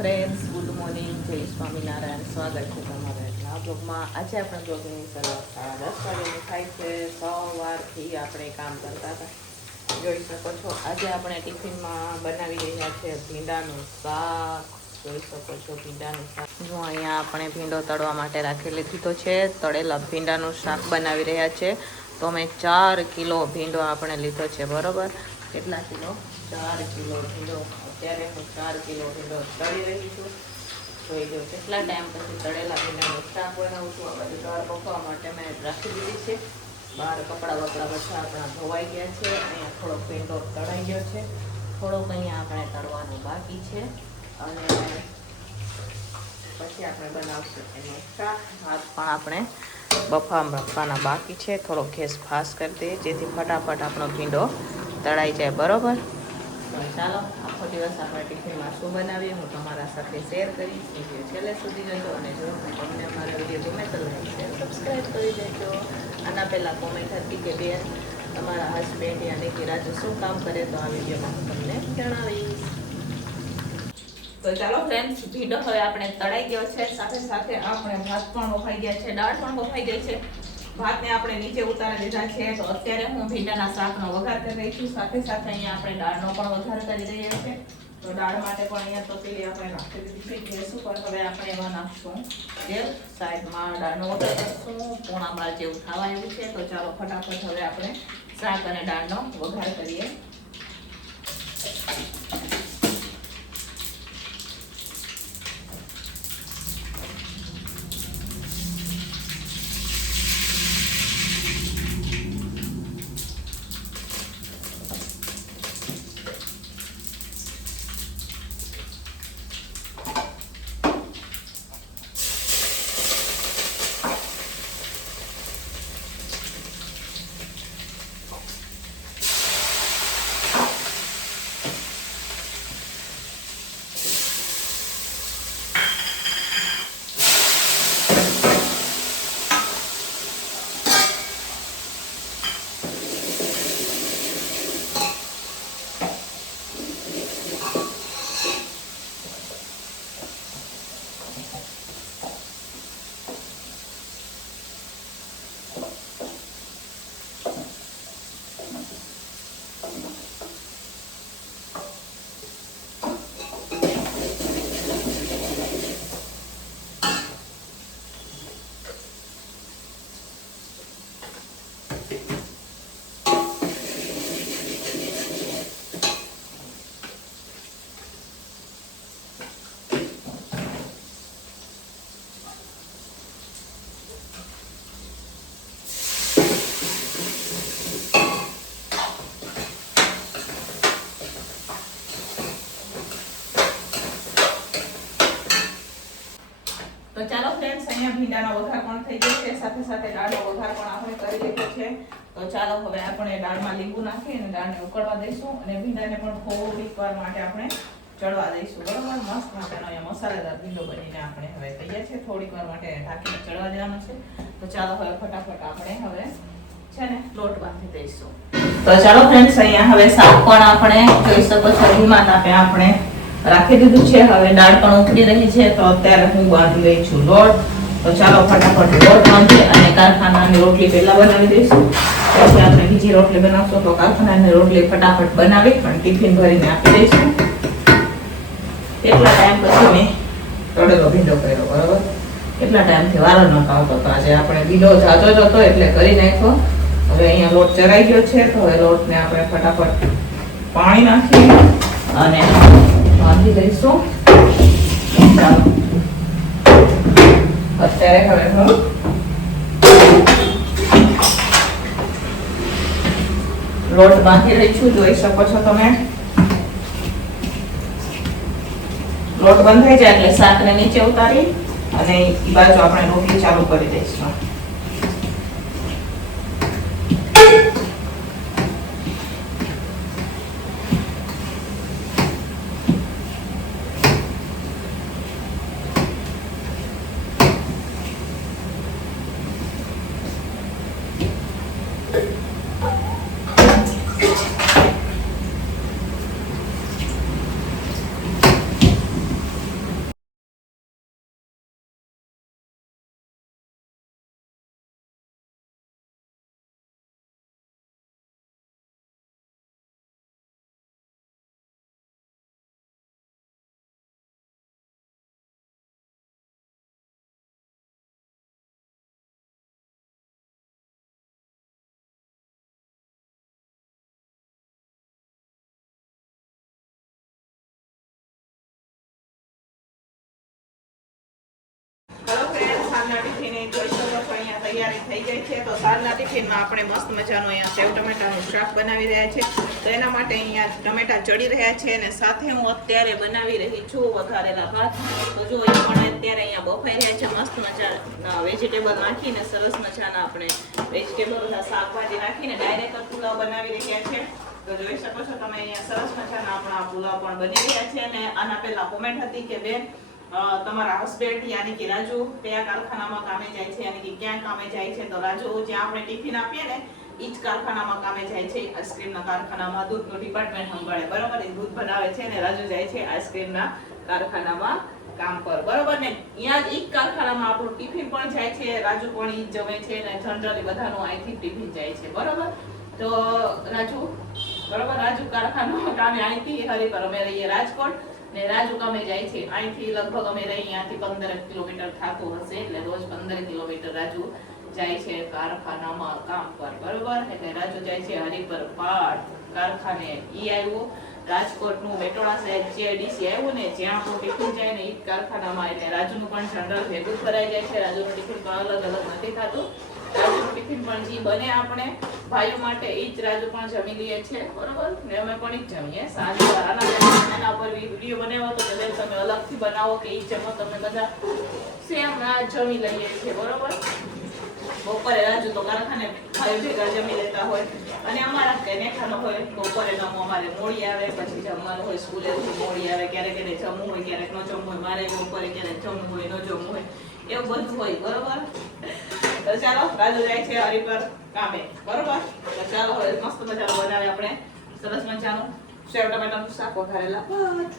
Friends, good morning, જય સ્વામિનારાયણ. સ્વાગત છે તમારા આ બ્લોગમાં. આજે આપણે બ્લોગની શરૂઆત 10:30 વાગ્યાની થાય છે. સવારથી આપણે કામ કરતા હતા, જોઈ શકો છો. આજે આપણે ટિફિનમાં બનાવી રહ્યા છે ભીંડાનું શાક. જોઈ શકો છો ભીંડાનું શાક. જો અહીંયા આપણે ભીંડો તળવા માટે રાખી લીધો છે. તળેલા ભીંડાનું શાક બનાવી રહ્યા છે. તો અમે 4 કિલો ભીંડો આપણે લીધો છે. બરોબર, કેટલા કિલો? 4 કિલો ભીંડો. અત્યારે હું 4 કિલો ભીંડો તળી રહી છું. જોઈ લો કેટલા ટાઈમ પછી તળેલા ભીંડાનું શાક બનાવું છું. આપણે દાળ પકવા માટે મેં રાખી દીધી છે. બહાર કપડાં વપડા બધા આપણા ધોવાઈ ગયા છે. અહીંયા થોડોક ભીંડો તળાઈ ગયો છે, થોડોક અહીંયા આપણે તળવાનું બાકી છે. અને પછી આપણે બનાવશું એનું શાક. હાથ પણ આપણે બફામાં રાખવાના બાકી છે. થોડો ગેસ ફાસ્ટ કરી દઈએ જેથી ફટાફટ આપણો ભીંડો તળાઈ જાય. બરોબર, તો ચાલો આખો દિવસ આપણે ટિફિનમાં શું બનાવીએ હું તમારા સાથે શેર કરીશ. વિડીયો છેલ્લે સુધી રહેજો. અને જો તમને અમારા વિડીયો ગમે તો લાઈક શેર સબસ્ક્રાઈબ કરી દેજો. આના પહેલાં કોમેન્ટ હતી કે બેન તમારા હસબેન્ડ યાની કે રાજુ શું કામ કરે, તો આ વિડીયોમાં હું તમને જણાવીશ. તો ચાલો ફ્રેન્ડ્સ, ભીંડો હવે આપણે તળાઈ ગયો છે. સાથે સાથે આપણે ભાત પણ બફાઈ ગયા છે, દાળ પણ બફાઈ ગઈ છે. ભાતને આપણે નીચે ઉતારી દીધા છે. તો અત્યારે હું ભીંડાના શાકનો વઘાર કરી રહી છું. સાથે સાથે અહીંયા આપણે દાળનો પણ વઘાર કરી રહ્યા છીએ. તો દાળ માટે પણ અહીંયા તપેલી આપણે નાખી દીધી છે ગેસ ઉપર. હવે આપણે એમાં નાખશું તેલ. સાઈડમાં દાળનો વઘાર કરશું. પોણા 12 જેવું થવા એવું છે. તો ચાલો ફટાફટ હવે આપણે શાક અને દાળનો વઘાર કરીએ. તો ચાલો ફ્રેન્ડ્સ, અહીંયા ભીંડાનો વઘાર પણ થઈ ગયો છે. સાથે સાથે દાળનો વઘાર પણ આપણે કરી લીધો છે. તો ચાલો હવે આપણે દાળમાં લીંબુ નાખી અને દાળને ઉકળવા દઈશું. અને ભીંડાને પણ થોડીક વાર માટે આપણે ચડવા દઈશું. બરોબર, મસ્ત માટેનો અહીંયા મસાલેદાર ભીંડો બનીને આપણે હવે તૈયાર છે. થોડીક વાર માટે ઢાંકીને ચડવા દેવાનો છે. તો ચાલો હવે ફટાફટ આપણે હવે છે ને લોટ બાંધી દઈશું. તો ચાલો ફ્રેન્ડ્સ, અહીંયા હવે શાક પણ આપણે જોઈ શકો છો ધીમા તાપે આપણે રાખી દીધું છે. હવે દાળ પણ ઉકળી રહી છે. તો અત્યારે હું બાંધી રહી છું લોટ. તો ચાલો ફટાફટ લોટ બાંધીએ અને કારખાનાની રોટલી પહેલા બનાવી દઈશું. પછી આપણે બીજી રોટલી બનાવશું. તો કારખાનાની રોટલી ફટાફટ બનાવી પણ ટિફિન ભરીને આપી દઈશું. એટલા ટાઈમ પછી મેં તળેલો ભીંડો કર્યો. બરોબર, એટલા ટાઈમથી વારો ન આવતો. તો આજે આપણે ભીંડો જાજો જ હતો એટલે કરી નાખ્યો. હવે અહીંયા લોટ ચરાઈ ગયો છે. તો હવે લોટને આપણે ફટાફટ પાણી નાખી અને બાંધી દઈશું. ચાલો અત્યારે હવે હું લોટ બાંધી રહી છું. જોઈ શકો છો તમે. લોટ બંધાઈ જાય એટલે શાકને નીચે ઉતારી અને એ બાજુ આપણે રોટલી ચાલુ કરી દઈશું. હેલો ફ્રેન્ડ, સાંજના ટિફિન જોઈ શકો છો અહીંયા તૈયારી થઈ ગઈ છે. તો સાંજના ટિફિનમાં આપણે મસ્ત મજાનું અહીંયા સેવ ટમેટાનું શાક બનાવી રહ્યા છે. તો એના માટે અહીંયા ટમેટા ચડી રહ્યા છે અને સાથે હું અત્યારે બનાવી રહી છું વઘારેલા ભાત. તો જો એ પણ અત્યારે અહીંયા બફાઈ રહ્યા છે. મસ્ત મજાના વેજીટેબલ નાખીને સરસ મજાના આપણે વેજીટેબલના શાકભાજી નાખીને ડાયરેક્ટ પુલાવ બનાવી રહ્યા છે. તો જોઈ શકો છો તમે અહીંયા સરસ મજાના આપણા પુલાવ પણ બની રહ્યા છે. અને આના પહેલા કોમેન્ટ હતી કે બેન તમારા હસબન્ડ યાની કે રાજુ કયા કારખાનામાં કામે જાય છે, યાની કે ક્યાં કામે જાય છે? તો રાજુ જ્યાં આપણે ટિફિન આપીએ ને એ જ કારખાનામાં કામે જાય છે. આઈસ્ક્રીમના કારખાનામાં દૂધનું ડિપાર્ટમેન્ટ સંભાળે, બરોબર? એ દૂધ બનાવે છે ને રાજુ જાય છે આઈસ્ક્રીમના કારખાનામાં કામ પર, બરોબર ને? અહીંયા જ એક કારખાનામાં આપણું ટિફિન પણ જાય છે, રાજુ પણ ઈ જ જમે છે ને જનરલી બધાનું અહીંથી ટિફિન જાય છે, બરોબર? તો રાજુ, બરોબર, રાજુ કારખાનામાં કામે અહીંથી હરિપર, અમે રહીએ રાજકોટ ને રાજુ કામે જાય છે અહીંથી લગભગ અમે રહી અહીંયાથી 15 કિલોમીટર થતું હશે, એટલે રોજ 15 કિલોમીટર રાજુ જાય છે કારખાનામાં કામ પર, બરોબર? એટલે રાજુ જાય છે હરિપર પાટ કારખાને. ઈ આવ્યું રાજકોટનું મેટોડા સાહેબ જીઆઈડીસી આવ્યું ને જ્યાં આપણું ટિફિન જાય ને એ કારખાનામાં. એટલે રાજુનું પણ જનરલ ભેગું કરાઈ જાય છે. રાજુનું ટિફિન પણ અલગ અલગ નથી થતું. રાજુનું ટિફિન પણ જે બને આપણે ભાઈઓ માટે એ જ રાજુ પણ જમી લઈએ છે, બરોબર? ને અમે પણ ઈ જ જમીએ સાંજે. આના પર વિડીયો બનાવ્યો તો કે તમે અલગથી બનાવો કે ઈ જમો, તમે બધા સેમ જમી લઈએ છીએ, બરોબર? બપોરે રાજુ તો કારખાને ભાઈ ભેગા જમી લેતા હોય અને અમારા કઈ નેખાનો હોય બપોરે નમો અમારે મોડી આવે, પછી જમવાનું હોય સ્કૂલેથી મોડી આવે, ક્યારેક એને જમવું હોય ક્યારેક ન જમવું હોય, મારે બપોરે ક્યારેક જમવું હોય ન જમવું હોય, એવું બધું હોય, બરોબર? તો ચાલો રાજુ જાય છે હરિપર કામે, બરોબર? તો ચાલો હવે મસ્ત મજાનું બનાવે આપણે સરસ મજાનું સેવ ટમેટાનું શાક વઘારેલા ભાત.